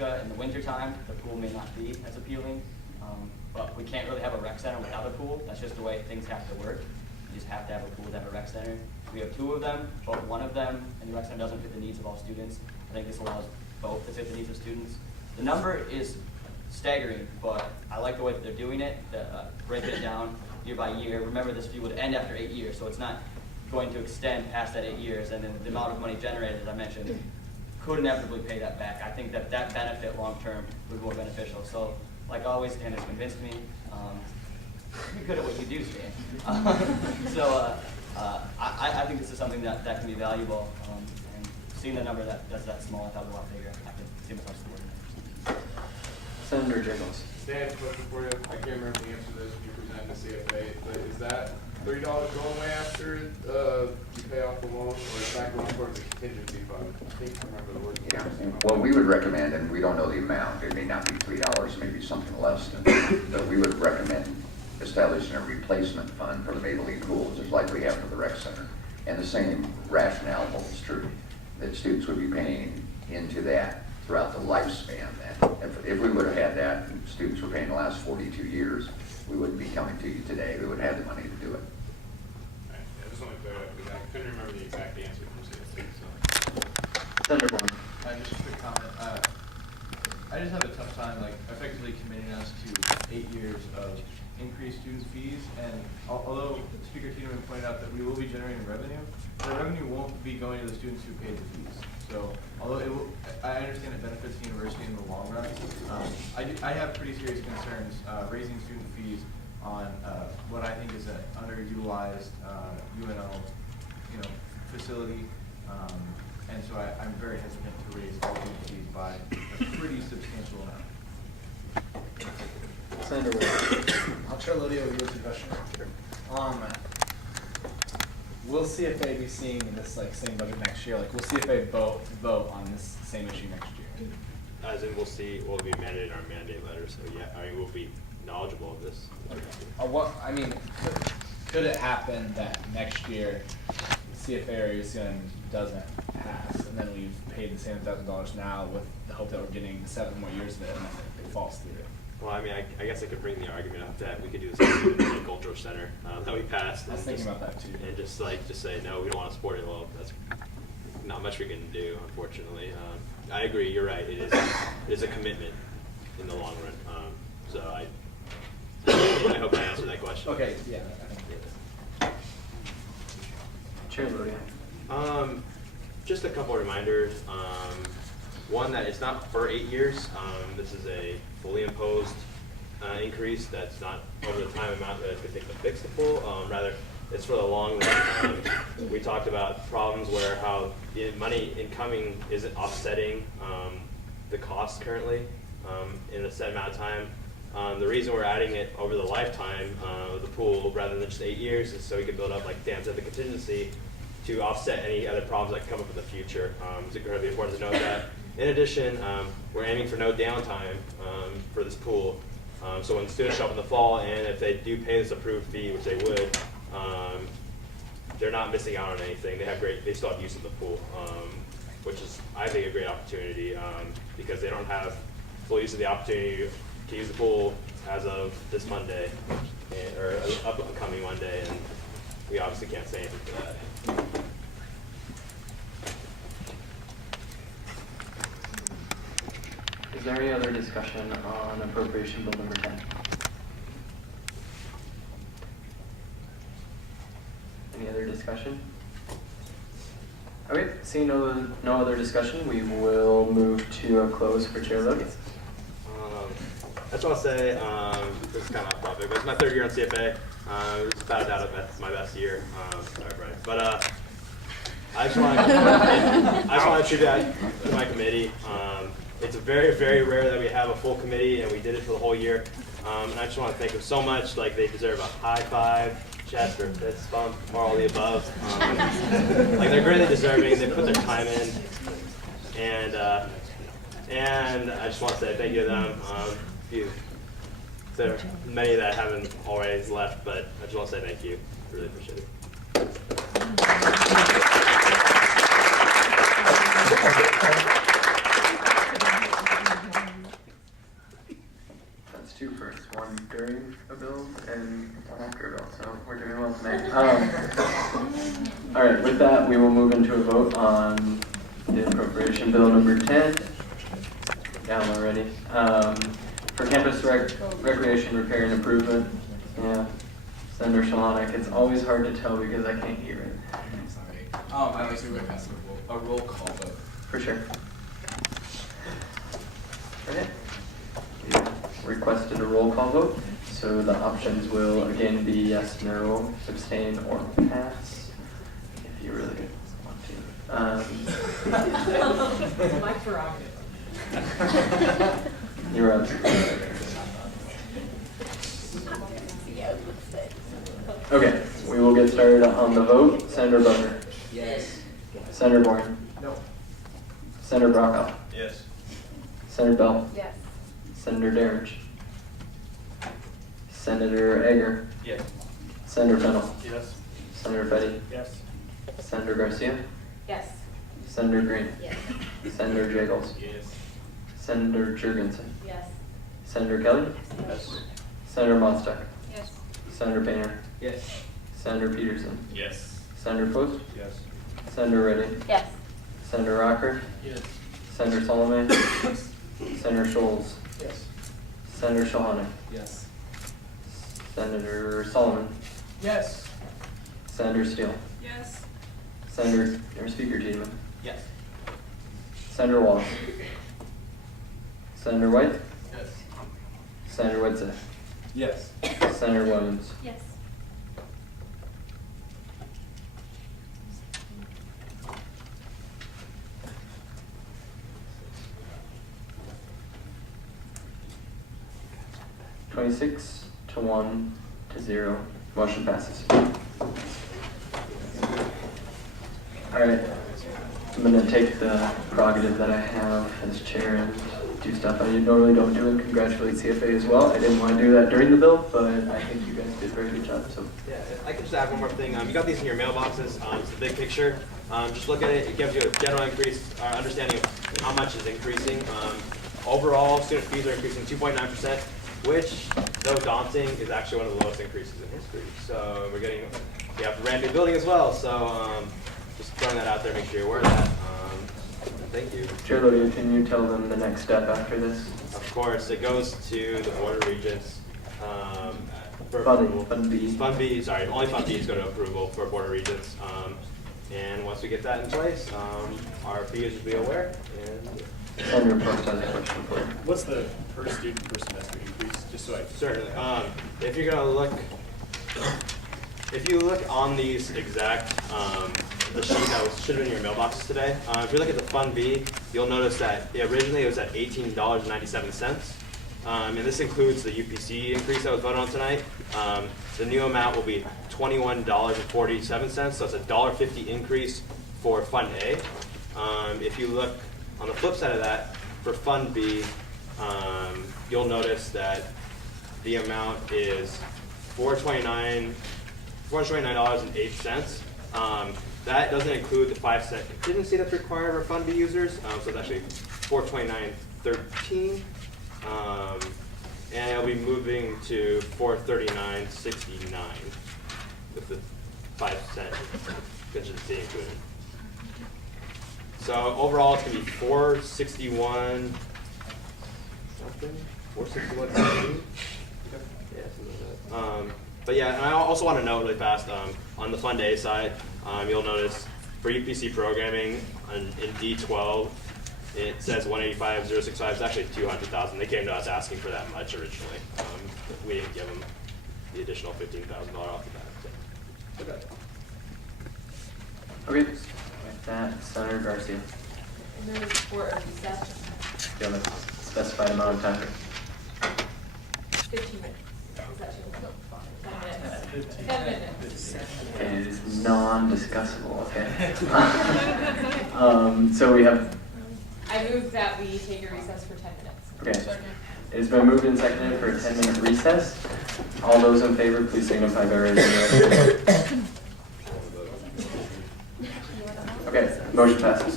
Nebraska in the wintertime, the pool may not be as appealing, but we can't really have a rec center without a pool. That's just the way things have to work. You just have to have a pool to have a rec center. We have 2 of them, but one of them in the rec center doesn't fit the needs of all students. I think this allows both to fit the needs of students. The number is staggering, but I like the way that they're doing it, breaking it down year by year. Remember, this fee would end after 8 years, so it's not going to extend past that 8 years, and then the amount of money generated, as I mentioned, could inevitably pay that back. I think that that benefit long-term would be more beneficial. So, like always, Dan has convinced me. You're good at what you do, Stan. I think this is something that can be valuable, and seeing the number that's that small, I thought was a lot bigger. I could see myself supporting it. Senator Jingles. Dan, question for you. I can't remember the answer to this when you presented the CFA, but is that $30 going away after you pay off the loan, or is that going towards the contingency fund? I think I remember the word. Yeah. Well, we would recommend, and we don't know the amount, it may not be $3, maybe something less than that, but we would recommend establishing a replacement fund for the Maple Leaf pools, just like we have for the rec center. And the same rationale holds true, that students would be paying into that throughout the lifespan. And if we would have had that, and students were paying the last 42 years, we wouldn't be coming to you today. We would have the money to do it. Right. Yeah, just want to clear up, because I couldn't remember the exact answer from CFA. So. Senator Blunt. Just a quick comment. I just have a tough time, like, effectively committing us to 8 years of increased student fees. And although Speaker Tiedemann pointed out that we will be generating revenue, the revenue won't be going to the students who paid the fees. So, although it will, I understand it benefits the university in the long run, I have pretty serious concerns raising student fees on what I think is an underutilized UNO, facility. And so I'm very hesitant to raise all student fees by a pretty substantial amount. Senator Wood. I'll try Lydia with your question. Will CFA be seeing this same budget next year? Like, will CFA vote on this same issue next year? As in, we'll see. We'll be mandated in our mandate letter. So yeah, we'll be knowledgeable of this. Okay. Could it happen that next year CFA or ASUN doesn't pass, and then we've paid the same $1,000 now with the hope that we're getting 7 more years of it, and then it falls through? Well, I guess I could bring the argument up that we could do this in the cultural center that we passed. I was thinking about that too. And just say no, we don't want to support it. Well, that's not much we can do, unfortunately. I agree. You're right. It is a commitment in the long run. So I hope I answered that question. Okay. Yeah. I think it is. Chair Lodia. Just a couple of reminders. One, that it's not for 8 years. This is a fully imposed increase that's not over the time amount that it's going to take to fix the pool. Rather, it's for the long run. We talked about problems where how the money incoming isn't offsetting the cost currently in a set amount of time. The reason we're adding it over the lifetime of the pool rather than just 8 years is so we can build up, like Dan said, the contingency to offset any other problems that come up in the future. It's incredibly important to note that. In addition, we're aiming for no downtime for this pool. So when students show up in the fall, and if they do pay this approved fee, which they would, they're not missing out on anything. They still have use of the pool, which is, I think, a great opportunity because they don't have full use of the opportunity to use the pool as of this Monday, or upcoming Monday, and we obviously can't say anything for that. Is there any other discussion on appropriation bill number 10? Any other discussion? Okay, seeing no other discussion, we will move to a close for Chair Logan. I just want to say, this is kind of off topic, but it's my 3rd year on CFA. It's without a doubt my best year. Sorry, Brian. But I just want to attribute that to my committee. It's very, very rare that we have a full committee, and we did it for the whole year. And I just want to thank them so much. Like, they deserve a high five, chest, or fist bump, or all the above. Like, they're greatly deserving. They put their time in, and I just want to say thank you to them. There are many that haven't already left, but I just want to say thank you. Really appreciate it. two firsts, one during a bill and one after a bill, so we're doing well tonight. All right, with that, we will move into a vote on the appropriation bill number 10. Down already. For campus recreation repair and improvement. Yeah, Senator Shalonic. It's always hard to tell because I can't hear it. I like to request a roll call vote. For sure. Okay. You requested a roll call vote, so the options will again be yes, no, abstain, or pass. If you really want to. My prerogative. You're up. Okay, we will get started on the vote. Senator Butler. Yes. Senator Bourne. No. Senator Brockhoff. Yes. Senator Bell. Yes. Senator Darich. Senator Egger. Yes. Senator Fennell. Yes. Senator Fetty. Yes. Senator Garcia. Yes. Senator Green. Yes. Senator Jagels. Yes. Senator Jurgensen. Yes. Senator Kelly. Yes. Senator Mostock. Yes. Senator Painter. Yes. Senator Peterson. Yes. Senator Post. Yes. Senator Reddy. Yes. Senator Rocker. Yes. Senator Solomon. Senator Scholes. Yes. Senator Shahana. Yes. Senator Solomon. Yes. Senator Steele. Yes. Senator or Speaker Tiedemann. Yes. Senator Wallace. Senator White. Yes. Senator Whitsett. Yes. Senator Williams. Yes. $26 to 1 to 0. Motion passes. All right. I'm going to take the prerogative that I have as chair and do stuff I normally don't do and congratulate CFA as well. I didn't want to do that during the bill, but I think you guys did a very good job. So Yeah, I can just add one more thing. You got these in your mailboxes. It's the big picture. Just look at it. It gives you a general understanding of how much is increasing. Overall, student fees are increasing 2.9%, which, though daunting, is actually one of the lowest increases in history. So we have a brand new building as well. So just throwing that out there, make sure you're aware of that. Thank you. Chair Lodia, can you tell them the next step after this? Of course, it goes to the Board of Regents for Fund approval. B. Fund B, sorry, only Fund B is going to approval for Board of Regents. And once we get that in place, our fees will be aware. And Senator Post has a question for you. What's the per student per semester increase, just so I... certainly, if you're going to look, if you look on these exact, the sheet that should have been in your mailboxes today, if you look at the Fund B, you'll notice that originally it was at $18.97. And this includes the UPC increase that was voted on tonight. The new amount will be $21.47, so it's a $1.50 increase for Fund A. If you look on the flip side of that, for Fund B, you'll notice that the amount is $429.08. That doesn't include the 5-cent contingency that's required for Fund B users, so it's actually $429.13. And it'll be moving to $439.69 with the 5-cent contingency included. So overall, it's gonna be $461 something, $461.17. Yeah, something like that. But yeah, and I also want to note really fast on the Fund A side, you'll notice for UPC programming in D12. It says 185,065. It's actually 200,000. They came to us asking for that much originally. We didn't give them the additional $15,000 off the bat. So. Okay. With that, Senator Garcia. I move for a recess. Do you have a specified amount of time? 15 minutes. Is that too long? 10 minutes. 10 minutes. Okay, it is non-discussable, okay? So we have, I move that we take a recess for 10 minutes. okay. It's been moved and seconded for a 10-minute recess. All those in favor, please signify by raising your hand. Okay, motion passes.